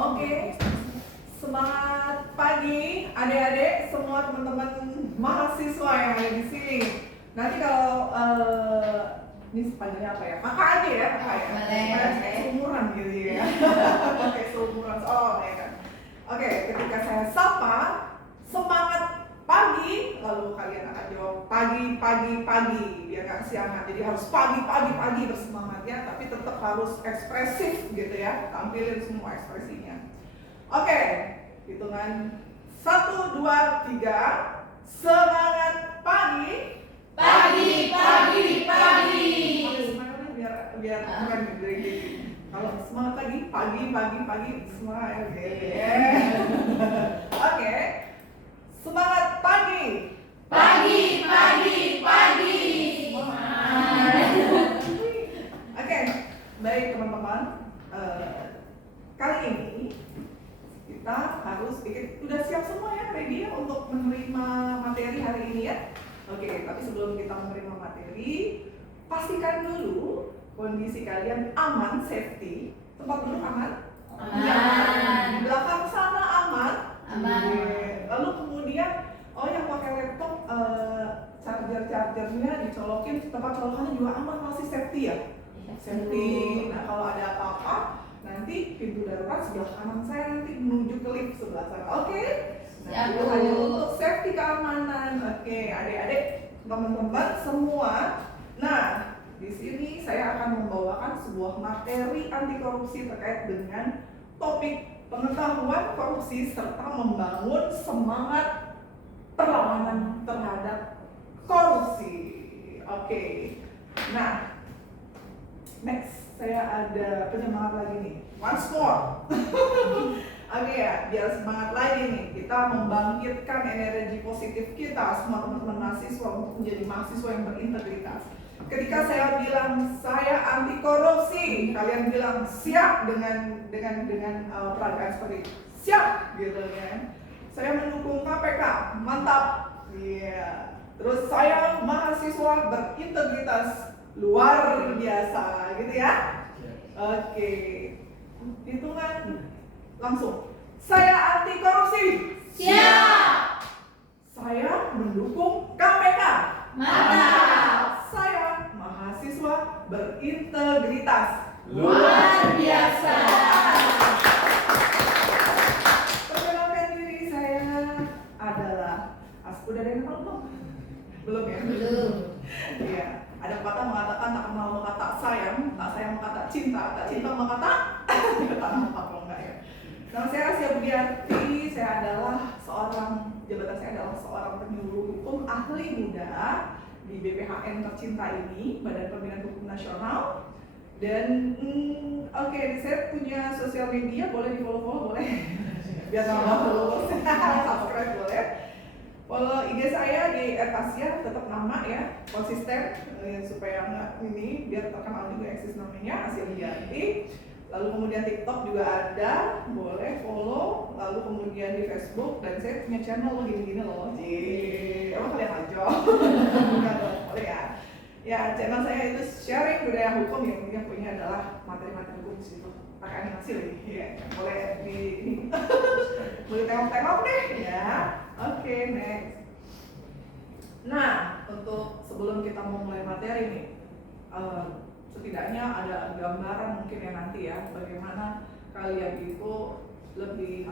Oke, semangat pagi adik-adik, semua teman-teman mahasiswa yang ada di sini. Nanti kalau ini sepanjangnya apa ya? Kakak aja ya, kakak ya. Boleh. Seumuran gitu ya. Oke, seumuran. Oh ya kan. Oke, ketika saya sapa semangat pagi, lalu kalian akan jawab pagi, biar nggak kesiangan. Jadi harus pagi bersemangat ya, tapi tetap harus ekspresif gitu ya, tampilin semua ekspresinya. Oke, hitungan 1, 2, 3, semangat pagi. Biar keren gitu. Kalau semangat pagi semua ya. Oke. Semangat pagi. Oke, baik teman-teman. Kali ini kita harus udah siap semua ya, ready ya untuk menerima materi hari ini ya. Oke, tapi sebelum kita menerima materi, pastikan dulu kondisi kalian aman, safety. Tempat duduk aman? Di belakang sana aman? Lalu kemudian, yang pakai laptop, chargernya dicolokin, tempat colokannya juga aman, masih safety ya? Safety. Nah, kalau ada apa-apa, nanti pintu darurat sebelah kanan saya nanti menuju ke lift sebelah sana. Oke? Nah, itu hanya untuk safety keamanan. Oke, adik-adik, teman-teman semua. Nah, di sini saya akan membawakan sebuah materi anti korupsi terkait dengan topik pengetahuan korupsi serta membangun semangat perlawanan terhadap korupsi. Oke. Nah, next saya ada penyemangat lagi nih. Once more. Oke ya, biar semangat lagi nih. Kita membangkitkan energi positif kita semua teman-teman mahasiswa untuk menjadi mahasiswa yang berintegritas. Ketika saya bilang saya anti korupsi, kalian bilang siap dengan peragaan seperti itu. Siap gitu kan. Saya mendukung KPK, mantap. Iya. Terus saya mahasiswa berintegritas luar biasa gitu ya. Oke. Hitungan langsung. Saya anti korupsi. Siap. Saya mendukung KPK. Mantap. Saya mahasiswa berintegritas luar biasa. Perkenalkan diri, saya adalah udah ada yang tahu belum ya? Belum. Iya, ada pepatah mengatakan tak kenal maka tak sayang maka tak cinta maka tak apa kalau enggak ya. Nama saya Asia Budiarti, saya adalah jabatan saya adalah seorang penyuluh hukum ahli muda di BPHN tercinta ini, Badan Pembinaan Hukum Nasional. Dan oke, saya punya sosial media, boleh di follow boleh biar nambah followers, subscribe boleh. Follow IG saya di @asia, tetap nama ya, konsisten supaya nggak ini, biar terkenal juga eksis namanya Asia Budiarti. Lalu kemudian TikTok juga ada, boleh follow. Lalu kemudian di Facebook, dan saya punya channel gini-gini loh. Emang kalian aja? Boleh ya. Ya, channel saya itu sharing budaya hukum, yang intinya punya adalah materi-materi hukum di situ. Pakai animasi lagi. Ya, boleh di ini. Boleh tengok-tengok deh ya. Oke, next. Nah, untuk sebelum kita mau mulai materi nih, setidaknya ada gambaran mungkin ya nanti ya, bagaimana kalian itu lebih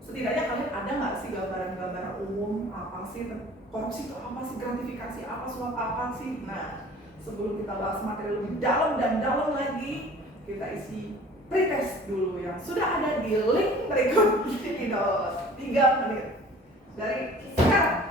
setidaknya kalian ada nggak sih gambaran-gambaran umum apa sih korupsi itu apa sih, gratifikasi apa, suap apa sih. Nah, sebelum kita bahas materi lebih dalam dan dalam lagi, kita isi pretest dulu yang sudah ada di link berikut ini dong. 3 menit dari sekarang.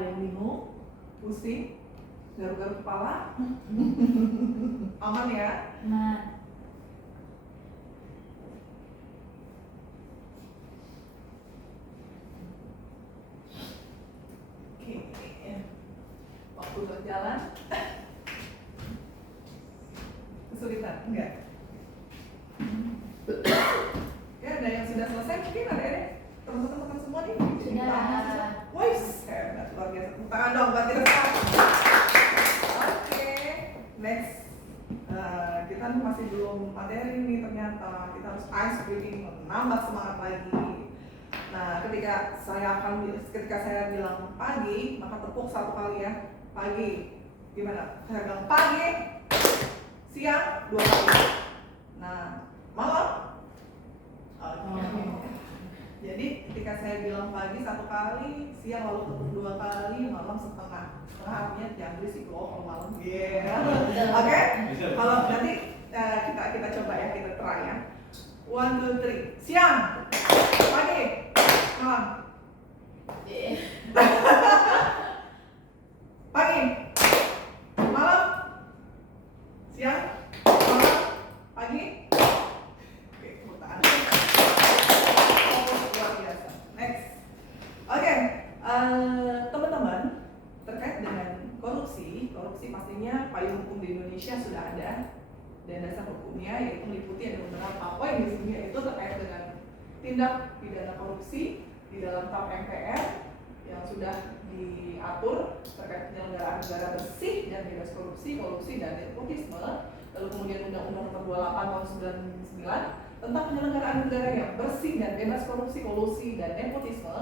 Ada yang bingung? Pusing? Garuk-garuk kepala? Aman ya? Nah, Oke. Waktu berjalan. Kesulitan? Enggak? Ya, ada yang sudah selesai mungkin ada ya? Teman-teman semua nih? Sudah. Wih, hebat, luar biasa. Tepuk tangan dong buat kita semua. Oke, next. Kita masih belum materi nih ternyata. Kita harus ice breathing, menambah semangat lagi. Nah, ketika saya bilang pagi, maka tepuk satu kali ya. Pagi. Gimana? Saya bilang pagi, siang 2 kali. Nah, malam. Oke. Jadi ketika saya bilang pagi 1 kali, siang lalu tepuk 2 kali, malam setengah. Setengah artinya jangan berisik loh kalau malam. Oke? Kalau nanti kita coba ya, kita try ya. 1, 2, 3. Siang, pagi, malam. Pagi, malam, siang, malam, pagi. Oke, tepuk tangan. Luar biasa. Next. Oke, teman-teman, terkait dengan korupsi pastinya payung hukum di Indonesia sudah ada dan dasar hukumnya yaitu meliputi ada beberapa poin di sini, yaitu terkait dengan tindak pidana korupsi di dalam TAP MPR yang sudah diatur terkait penyelenggaraan negara bersih dan bebas korupsi dan nepotisme. Lalu kemudian Undang-Undang Nomor 28 Tahun 99 tentang penyelenggaraan negara yang bersih dan bebas korupsi, kolusi dan nepotisme.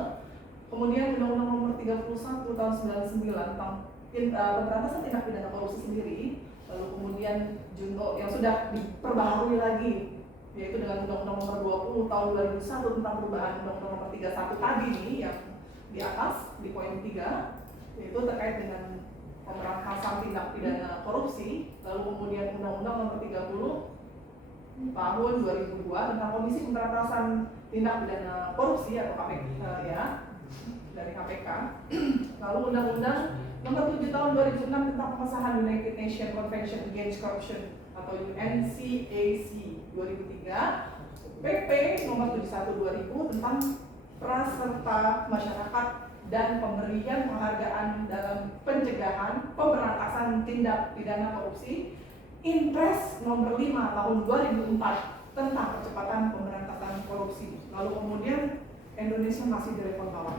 Kemudian Undang-Undang Nomor 31 Tahun 99 tentang pemberantasan tindak pidana korupsi sendiri. Lalu kemudian junto yang sudah diperbaharui lagi, yaitu dengan Undang-Undang Nomor 20 Tahun 2001 tentang perubahan Undang-Undang Nomor 31 tadi nih yang di atas di poin 3, yaitu terkait dengan pemberantasan tindak pidana korupsi. Lalu kemudian Undang-Undang Nomor 30 Tahun 2002 tentang Komisi Pemberantasan Tindak Pidana Korupsi atau KPK ya, dari KPK. Lalu Undang-Undang Nomor 7 Tahun 2006 tentang pengesahan United Nations Convention Against Corruption atau UNCAC 2003, PP Nomor 71 2000 tentang praserta masyarakat dan pemberian penghargaan dalam pencegahan pemberantasan tindak pidana korupsi, Inpres Nomor 5 Tahun 2004 tentang percepatan pemberantasan korupsi. Lalu kemudian Indonesia masih di level bawah.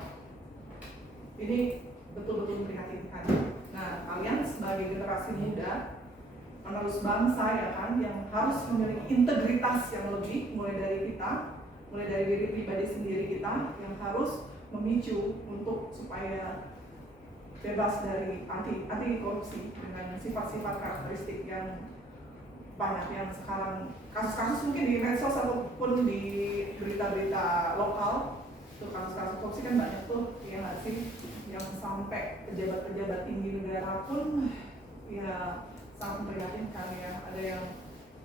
Ini betul-betul memprihatinkan. Nah, kalian sebagai generasi muda, penerus bangsa ya kan, yang harus memiliki integritas yang lebih, mulai dari kita, mulai dari diri pribadi sendiri kita, yang harus memicu untuk supaya bebas dari anti korupsi dengan sifat-sifat karakteristik yang banyak yang sekarang kasus-kasus mungkin di medsos ataupun di berita-berita lokal. Tuh kasus-kasus korupsi kan banyak tuh, ya nggak sih, yang sampai pejabat-pejabat tinggi negara pun ya sangat memprihatinkan ya. Ada yang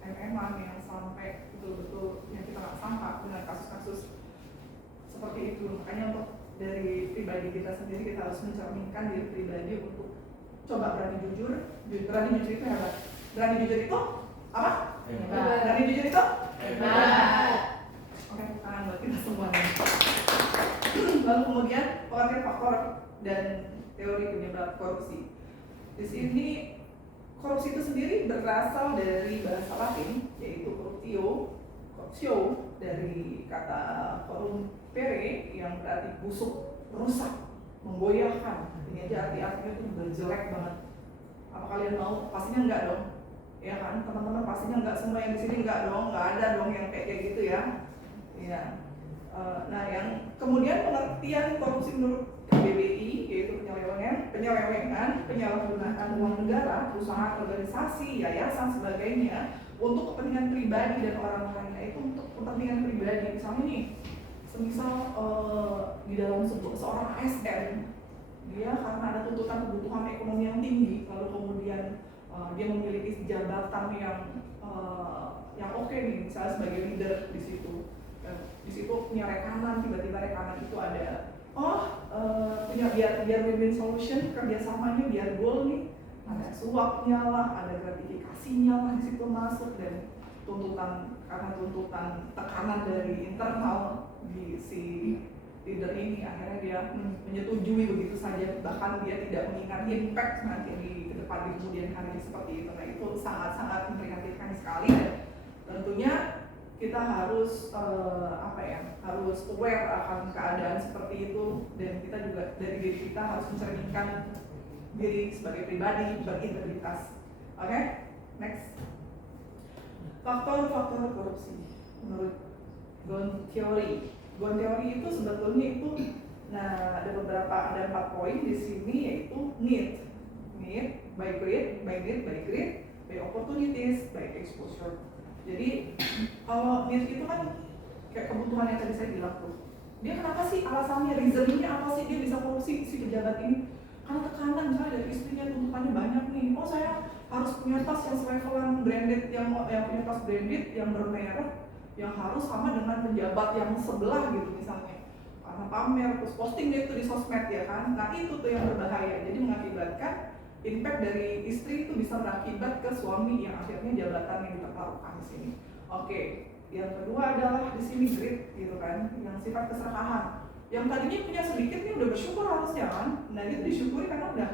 MMA yang sampai betul-betul yang kita nggak sangka dengan kasus-kasus seperti itu. Makanya untuk dari pribadi kita sendiri, kita harus mencerminkan diri pribadi untuk coba berani jujur. Berani jujur itu hebat. Berani jujur itu apa? Hebat. Berani jujur itu Hebat. Oke, tangan buat kita semua nih. Lalu kemudian pengertian faktor dan teori penyebab korupsi. Di sini korupsi itu sendiri berasal dari bahasa Latin, yaitu corruptio, dari kata corrumpere yang berarti busuk, rusak, menggoyahkan. Ini aja artinya itu berjelek banget. Apa kalian mau? Pastinya enggak dong. Ya kan, teman-teman pastinya enggak, semua yang di sini enggak dong, enggak ada dong yang kayak gitu ya. Iya. Nah, yang kemudian pengertian korupsi menurut KBBI yaitu penyelewengan, penyalahgunaan uang negara, perusahaan, organisasi, yayasan, sebagainya untuk kepentingan pribadi dan orang lain. Itu untuk kepentingan pribadi. Misalnya nih, semisal di dalam seorang ASN, dia karena ada tuntutan kebutuhan ekonomi yang tinggi, lalu kemudian dia memiliki jabatan yang oke nih, misalnya sebagai leader di situ. Di situ punya rekanan, tiba-tiba rekanan itu ada punya biar win-win solution, kerjasamanya biar goal nih, ada suapnya lah, ada gratifikasinya lah di situ masuk, dan karena tuntutan tekanan dari internal di si leader ini akhirnya dia menyetujui begitu saja, bahkan dia tidak mengingat impact nanti di depan di kemudian hari seperti itu. Nah itu sangat-sangat memprihatinkan sekali, dan tentunya kita harus harus aware akan keadaan seperti itu, dan kita juga dari diri kita harus mencerminkan diri sebagai pribadi berintegritas. Oke, next. Faktor-faktor korupsi menurut Ghosn Theory. Ghosn Theory itu sebetulnya itu, nah ada 4 poin di sini, yaitu need, by greed, by opportunities, by exposure. Jadi kalau need itu kan kayak kebutuhan yang tadi saya bilang tuh. Dia kenapa sih, alasannya, reasoningnya apa sih dia bisa korupsi si pejabat ini? Karena tekanan misalnya dari istrinya, tuntutannya banyak nih. Oh saya harus punya tas yang selevelan branded, yang punya tas branded yang bermerek, yang harus sama dengan pejabat yang sebelah gitu misalnya. Karena pamer, terus posting dia itu di sosmed ya kan. Nah itu tuh yang berbahaya. Jadi mengakibatkan impact dari istri itu bisa berakibat ke suami yang akhirnya jabatan yang dipertaruhkan di sini. Oke, yang kedua adalah di sini greed gitu kan, yang sifat keserakahan. Yang tadinya punya sedikit nih udah bersyukur harusnya kan. Nah itu disyukuri karena udah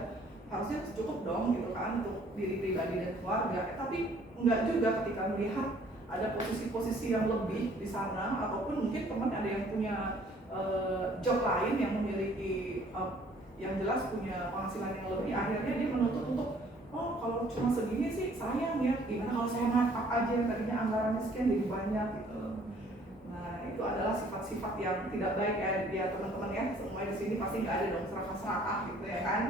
harusnya cukup dong gitu kan untuk diri pribadi dan keluarga. Tapi enggak juga ketika melihat ada posisi-posisi yang lebih di sana, ataupun mungkin teman ada yang punya job lain yang memiliki yang jelas punya penghasilan yang lebih, akhirnya dia menuntut untuk kalau cuma segini sih sayang ya, gimana kalau saya makan aja yang tadinya anggarannya sekian jadi banyak gitu. Nah itu adalah sifat-sifat yang tidak baik ya teman-teman ya. Semua di sini pasti nggak ada dong serakah-serakah gitu ya kan.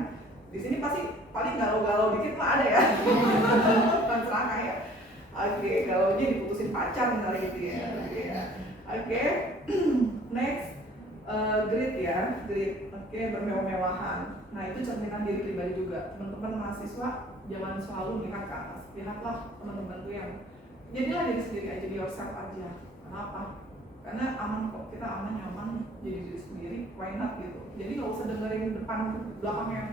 Di sini pasti paling galau-galau dikit mah ada ya. Bukan serakah ya. Oke, galaunya diputusin pacar misalnya gitu ya. Oke. Next, greed ya, greed. Oke, bermewah-mewahan. Nah itu cerminan diri pribadi juga. Teman-teman mahasiswa jangan selalu melihat ke atas. Lihatlah teman-teman tuh yang jadilah diri sendiri aja, di yourself aja. Kenapa? Karena aman kok, kita aman nyaman jadi diri sendiri, why not gitu. Jadi nggak usah dengerin depan belakang yang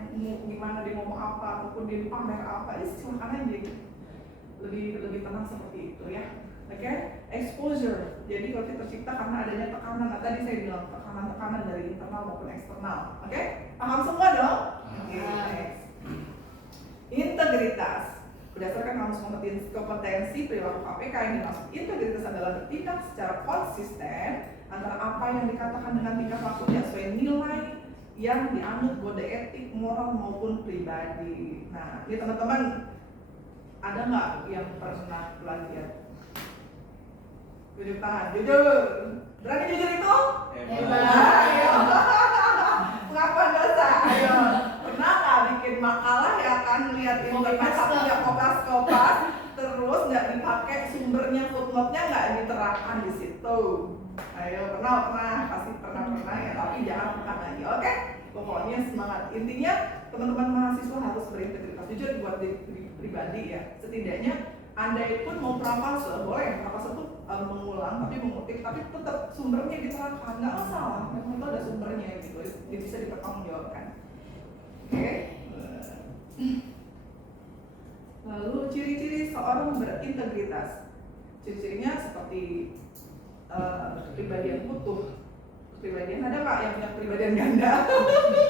gimana dia ngomong apa ataupun dia pamer apa, silakan aja gitu. Lebih tenang seperti itu ya. Oke, exposure. Jadi kalau kita tercipta karena adanya tekanan. Nah, tadi saya bilang tekanan dari internal maupun eksternal. Oke, paham semua dong? Oke, next. Integritas. Berdasarkan kamus kompetensi perilaku KPK, yang dimaksud integritas adalah bertindak secara konsisten antara apa yang dikatakan dengan tingkah lakunya sesuai nilai yang dianut, kode etik, moral maupun pribadi. Nah, ini teman-teman ada nggak yang pernah belajar? Jujur tahan, jujur. Berani jujur itu? Ayo. Pengakuan dosa. Ayo. Pernah nggak bikin makalah ya kan, lihat ini satunya kopas-kopas, terus nggak dipakai sumbernya, footnote-nya nggak diterapkan di situ. Ayo, pernah, pasti pernah ya, tapi jangan bukan lagi. Oke? Pokoknya semangat. Intinya teman-teman mahasiswa harus berintegritas, jujur buat diri pribadi ya. Setidaknya andai pun mau prapase, boleh prapase itu mengulang tapi mengutip, tapi tetap sumbernya diterapkan, nggak masalah. Memang itu ada sumbernya gitu, dia bisa dipertanggungjawabkan. Oke. Lalu ciri-ciri seorang berintegritas. Ciri-cirinya seperti kepribadian utuh. Kepribadian ada nggak yang punya kepribadian ganda?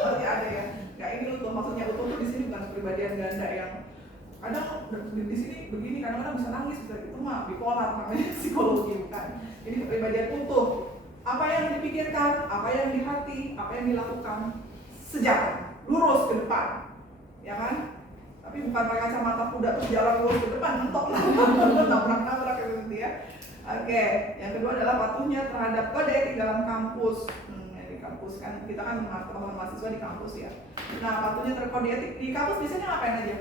Oh ya ada ya. Nggak ini utuh, maksudnya utuh tuh di sini bukan kepribadian ganda yang kadang di sini begini, kadang-kadang bisa nangis, bisa itu mah bipolar namanya psikologi bukan. Ini kepribadian utuh. Apa yang dipikirkan, apa yang di hati, apa yang dilakukan sejalan, lurus ke depan, ya kan? Tapi bukan pakai kacamata kuda terus jalan lurus ke depan, mentok nabrak gitu ya. Oke, yang kedua adalah patuhnya terhadap kode etik dalam kampus. Di kampus kan kita kan teman-teman mahasiswa di kampus ya. Nah, patuhnya terhadap kode etik di kampus biasanya ngapain aja?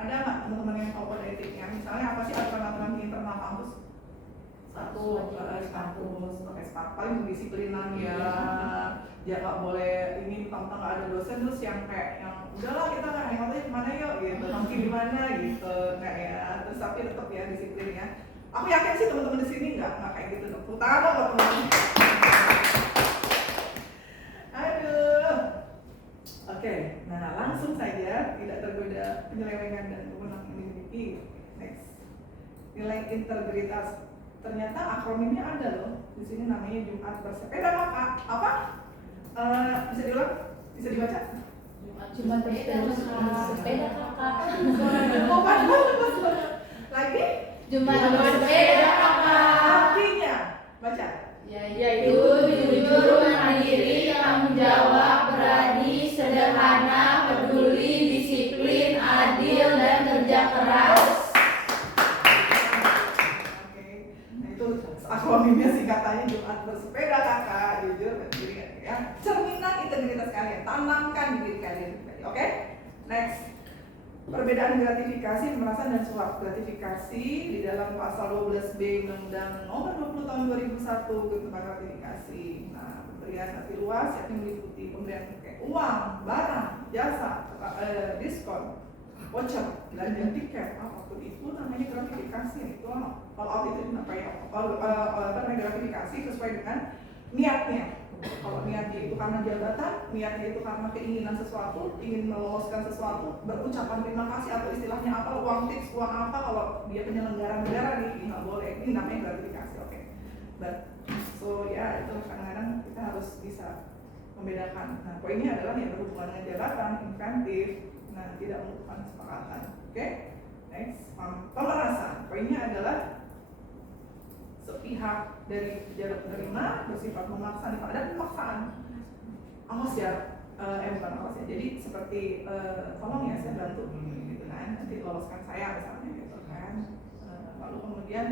Ada nggak teman-teman yang tahu kode etiknya? Misalnya apa sih aturan-aturan di internal kampus? Satu, kampus pakai staff paling kedisiplinan ya. Jangan boleh ini tentang nggak ada dosen terus yang kayak yang udahlah kita nggak hangoutnya kemana yuk gitu, nanti di mana gitu, nggak ya. Terus tapi tetap ya disiplinnya. Aku yakin sih teman-teman di sini nggak kayak gitu. Tepuk tangan dong teman-teman. Aduh, integritas. Ternyata akronimnya ada loh. Di sini namanya Jumat Bersepeda Kakak. Apa? Bisa diulang? Bisa dibaca? Jumat bersepeda kakak. Oh, pas. Lagi? Jumat bersepeda kakak. Artinya, baca. Yaitu jujur, mandiri, tanggung jawab, berani, sederhana, peduli, disiplin, adil, dan kerja keras. Oke. Nah itu akronimnya singkatannya Jumat Bersepeda Kakak, jujur mandiri ya. Cerminan integritas kalian, tanamkan di diri kalian. Oke? Next. Perbedaan gratifikasi, pemerasan dan suap. Gratifikasi di dalam pasal 12B Undang-Undang Nomor 20 Tahun 2001 tentang gratifikasi. Nah, pemberian arti luas yakni meliputi pemberian uang, barang, jasa, diskon, voucher, belanja tiket, apapun itu namanya gratifikasi. Itu kalau out itu namanya gratifikasi sesuai dengan niatnya. Kalau niatnya itu karena jabatan, niatnya itu karena keinginan sesuatu, ingin meloloskan sesuatu, berucapan terima kasih atau istilahnya apa, uang tips, uang apa, kalau dia penyelenggara negara nih, nggak boleh. Ini namanya gratifikasi, oke. So ya itu kadang-kadang kita harus bisa membedakan. Nah poinnya adalah yang berhubungan dengan jabatan, insentif, nah tidak merupakan kesepakatan, oke. Next, pemerasan. Poinnya adalah sepihak dari pejabat penerima bersifat memaksa, ada pemaksaan. Awas ya, bukan awas ya. Jadi seperti tolong ya saya bantu gitu kan, nanti loloskan saya misalnya gitu kan. Lalu kemudian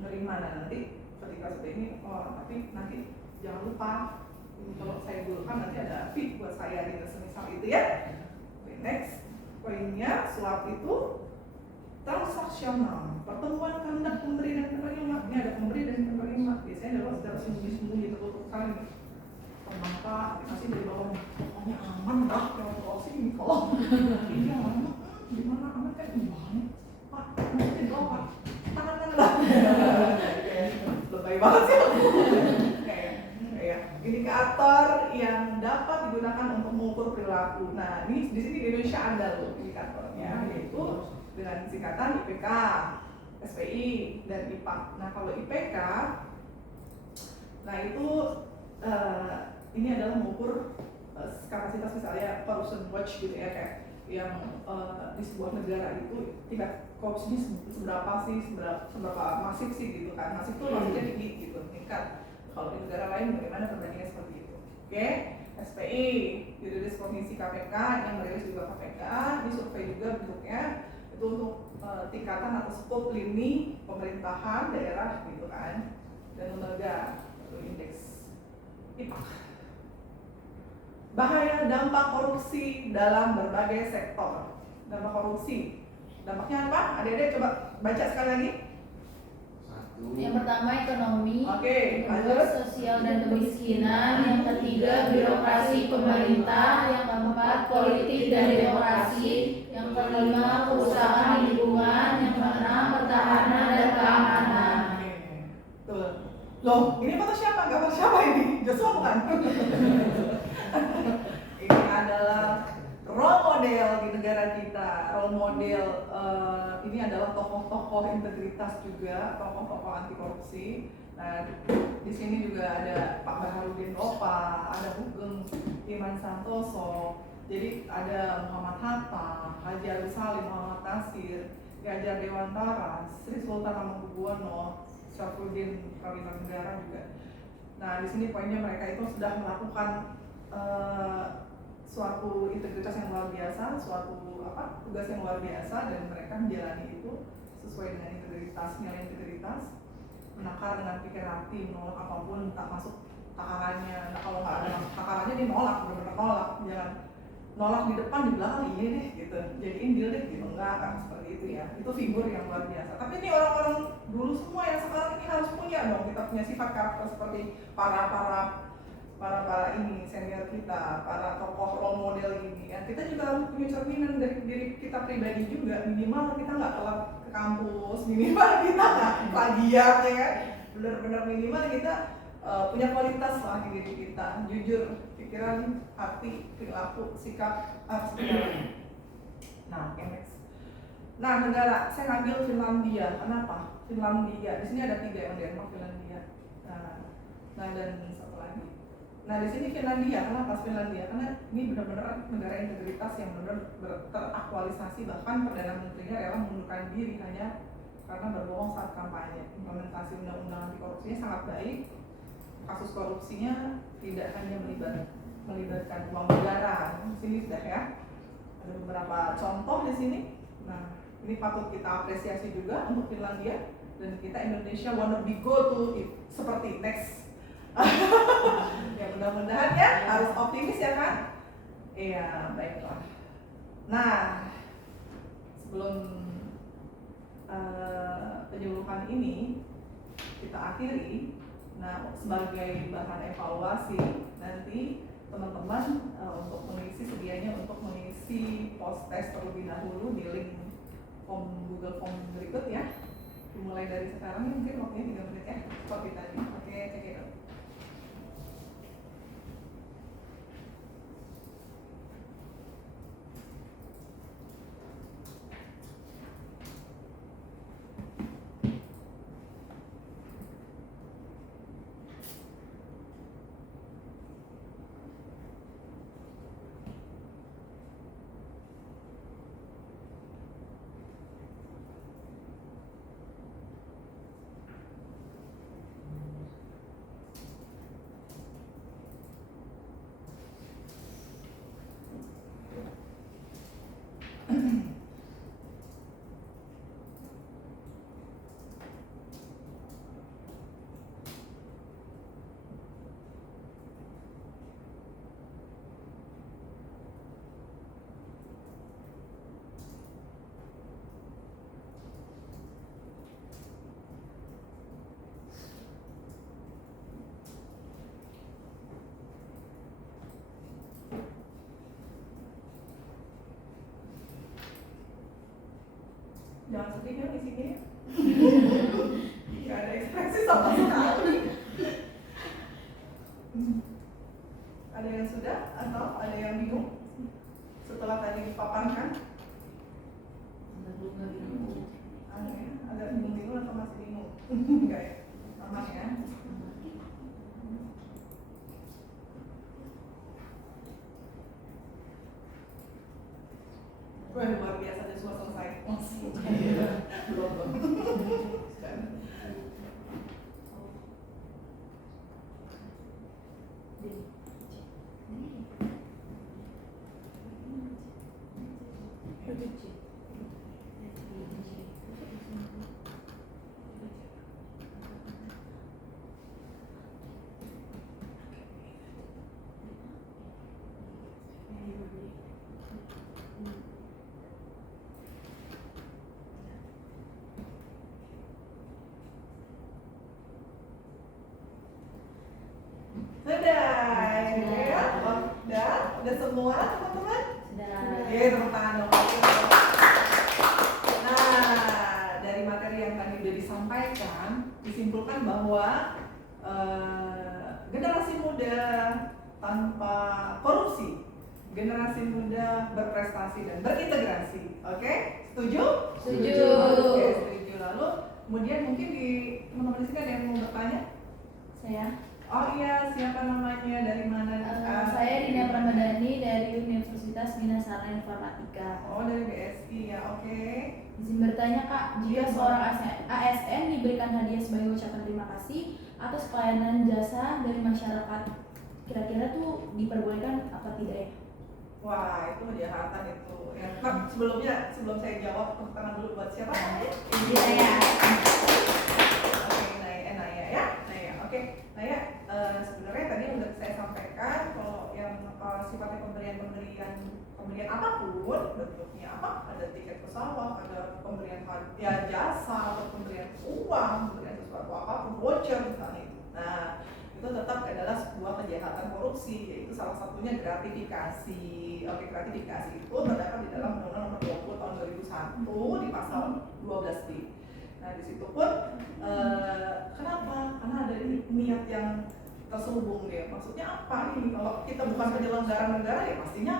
menerima, nah nanti ketika seperti ini, tapi nanti jangan lupa kalau saya gulkan nanti ada fee buat saya gitu, semisal itu ya. Next, poinnya suap itu transaksional, pertemuan kehendak pemberi dan penerima. Ini ada pemberi dan penerima. Biasanya adalah secara sembunyi-sembunyi tertutup kali. Kenapa dikasih dari bawah? Pokoknya aman lah, yang closing kalau ini aman, gimana aman kan gimana? Pak, nanti doang Pak, tangan lah. Lebay banget sih. Kayak indikator yang dapat digunakan untuk mengukur perilaku. Nah, ini di sini di Indonesia ada loh indikatornya, yaitu dengan singkatan IPK, SPI, dan IPA. Nah kalau IPK, nah itu ini adalah mengukur kapasitas misalnya Corruption Watch gitu ya, kayak yang di sebuah negara itu tingkat korupsinya seberapa sih, seberapa masif sih gitu kan. Masif itu maksudnya tinggi gitu, meningkat. Kalau di negara lain bagaimana perbandingannya seperti itu. Oke, SPI dirilis Komisi KPK, yang merilis juga KPK. Ini survei juga bentuknya. Itu untuk tingkatan atau skop lini pemerintahan daerah gitu kan, dan lembaga atau indeks IPAK. Bahaya dampak korupsi dalam berbagai sektor. Dampak korupsi, dampaknya apa? Adik-adik coba baca sekali lagi. Yang pertama ekonomi, Oke, kedua sosial dan kemiskinan, yang ketiga birokrasi pemerintah, yang keempat politik dan demokrasi, yang kelima kerusakan lingkungan, yang keenam pertahanan dan keamanan. Tuh. Loh, ini foto siapa? Gambar siapa ini? Joshua bukan? Ini adalah role model di negara kita. Role model ini adalah tokoh-tokoh integritas juga, tokoh-tokoh anti korupsi. Nah, di sini juga ada Pak Baharudin Lopa, ada Sugeng Iman Santoso. Jadi ada Muhammad Hatta, Haji Agus Salim, Muhammad Nasir, Ganjar Dewantara, Sri Sultan Hamengkubuwono, Syafruddin Prawitanegara juga. Nah, di sini poinnya mereka itu sudah melakukan suatu integritas yang luar biasa, suatu tugas yang luar biasa, dan mereka menjalani itu sesuai dengan integritas, nilai integritas, menakar dengan pikir hati, menolak apapun, tak masuk takarannya. Nah, kalau nggak ada takarannya dia nolak, benar-benar nolak, jangan nolak di depan, di belakang iya deh gitu, jadiin deal deh gitu, enggak kan seperti itu ya. Itu figur yang luar biasa. Tapi ini orang-orang dulu semua yang sekarang ini harus punya dong, kita punya sifat karakter seperti para ini senior kita, para tokoh role model ini ya. Kita juga harus punya cerminan dari diri kita pribadi juga, minimal kita nggak telat ke kampus, minimal kita nggak plagiat ya kan, benar-benar minimal kita punya kualitas lah di diri kita, jujur, pikiran, hati, perilaku, sikap, segala. Nah, next. Nah, negara, saya ngambil Finlandia, kenapa? Finlandia. Di sini ada 3 yang Denmark, Finlandia. Nah dan satu lagi. Nah di sini Finlandia, kenapa Finlandia? Karena ini benar-benar negara integritas yang benar teraktualisasi, bahkan Perdana Menterinya rela mengundurkan diri hanya karena berbohong saat kampanye. Implementasi undang-undang anti korupsinya sangat baik. Kasus korupsinya tidak hanya melibatkan uang negara. Di sini sudah ya. Ada beberapa contoh di sini. Nah, ini patut kita apresiasi juga untuk Finlandia, dan kita Indonesia wanna be go to seperti next. Ya mudah-mudahan ya, harus optimis ya kan? Iya, baiklah. Nah, sebelum penyuluhan ini kita akhiri, nah sebagai bahan evaluasi nanti teman-teman untuk mengisi sedianya untuk mengisi post test terlebih dahulu di link Google Form berikut ya. Dimulai dari sekarang mungkin waktunya 3 menit ya, seperti tadi. Oke, check it out. Jangan sedih ya di sini. Gak ada ekspresi sama sekali. Ada yang sudah atau ada yang bingung setelah tadi dipaparkan? Agak bingung-bingung atau masih bingung? Enggak ya? Aman ya? Wah, luar biasa, ada semua selesai. Belum. Sudah semua teman-teman? Sudah. Oke, tepuk tangan dong. Nah, dari materi yang tadi sudah disampaikan, disimpulkan bahwa generasi muda tanpa korupsi, generasi muda berprestasi dan berintegrasi. Oke, setuju? Setuju. Oke, setuju. Lalu kemudian mungkin di teman-teman di sini ada yang mau bertanya? Saya. Oh iya, siapa namanya, dari mana? Saya Dina Pramadani dari Universitas Bina Sarana Informatika. Oh, dari BSI ya, oke. Izin bertanya Kak, jika seorang ASN diberikan hadiah sebagai ucapan terima kasih atas pelayanan jasa dari masyarakat, kira-kira tuh diperbolehkan apa tidak ya? Wah, itu kejahatan itu. Ya, kan sebelum saya jawab, tepuk tangan dulu buat siapa namanya? Iya. Oke, Naya ya. Naya, oke. Naya, sebenarnya tadi udah saya sampaikan kalau yang sifatnya pemberian apapun bentuknya apa, ada tiket pesawat, ada pemberian hadiah jasa, atau pemberian uang, pemberian sesuatu apapun, voucher misalnya itu. Nah, itu tetap adalah sebuah kejahatan korupsi, yaitu salah satunya gratifikasi. Oke, gratifikasi itu terdapat di dalam Undang-Undang Nomor 20 Tahun 2001 di pasal 12B. Nah, di situ pun kenapa? Karena ada niat yang terselubung dia. Maksudnya apa nih? Kalau kita bukan penyelenggara negara ya pastinya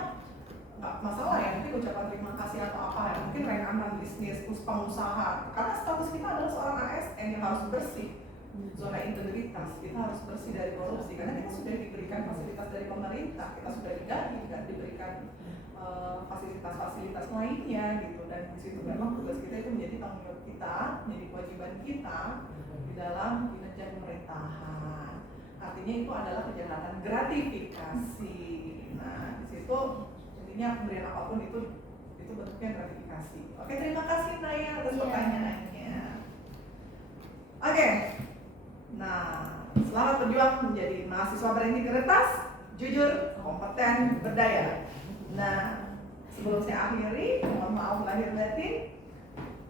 nggak masalah ya, mungkin ucapan terima kasih atau apa ya, mungkin rekanan bisnis, pengusaha, karena status kita adalah seorang ASN yang harus bersih, zona integritas, kita harus bersih dari korupsi, karena kita sudah diberikan fasilitas dari pemerintah, kita sudah digaji dan diberikan fasilitas-fasilitas lainnya gitu, dan di situ memang tugas kita itu menjadi tanggung jawab kita, menjadi kewajiban kita di dalam kinerja pemerintahan. Artinya itu adalah kejahatan gratifikasi. Nah, di situ intinya pemberian apapun itu bentuknya gratifikasi. Oke, terima kasih Naya atas pertanyaannya. Oke. Nah, selamat berjuang menjadi mahasiswa berintegritas, jujur, kompeten, berdaya. Nah, sebelum saya akhiri, mohon maaf lahir batin,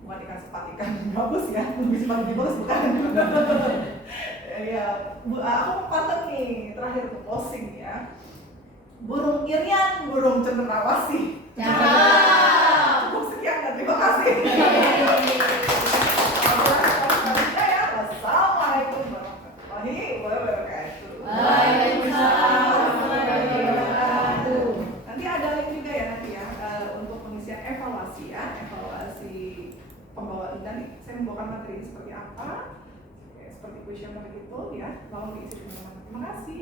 bukan ikan sepat, ikan gabus ya, lebih sepat lebih bagus bukan? Ya, aku mau paten nih, terakhir ke closing ya. Burung irian, burung cenderawasih. Cukup sekian dan terima kasih. Wassalamualaikum warahmatullahi wabarakatuh. Waalaikumsalam warahmatullahi wabarakatuh. Nanti ada link juga ya nanti ya untuk pengisian evaluasi ya, evaluasi pembawa dan saya membawakan materi ini seperti apa, seperti questionnaire gitu ya, lalu diisi dengan terima kasih.